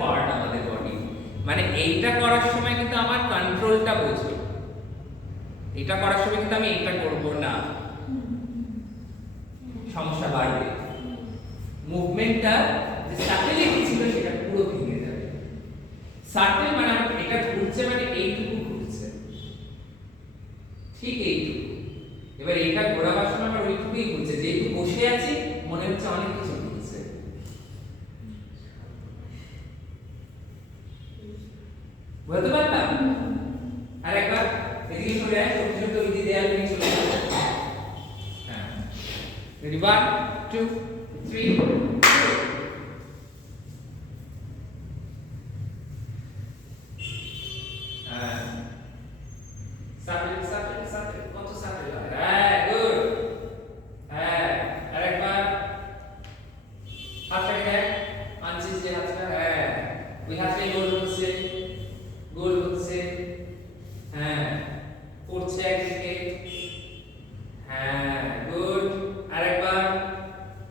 Part আমাদের body, মানে এইটা করার সময় কিন্তু আমার কন্ট্রোলটা বোঝো, এটা করার সময় কিন্তু আমি এটা করব না, সমস্যা বাড়বে, মুভমেন্টটা যে স্যাটেলাইট ছিল সেটা পুরো ভেঙে যাবে। সার্টেল মানে আমার এটা ঘুরছে মানে এইটুকু ঘুরছে, ঠিক এইটুকু। এবার এটা ঘোরাবার সময় আমার ওইটুকুই ঘুরছে, যেহেতু বসে আছি মনে হচ্ছে অনেক কিছু ঘুরছে। বুঝতে পারলাম? আর একবার এদিকে সরে আয়, সত্যি সত্যি ওইদিকে দেয়াল ভেঙে চলে যাবে। হ্যাঁ, রেডি, 1 2 3 সার্কেল কত সার্কেল হয়, হ্যাঁ গুড, হ্যাঁ আরেকবার হাতটাকে দেখ, আনছিস যে হাতটা, হ্যাঁ ওই হাতটাই গোল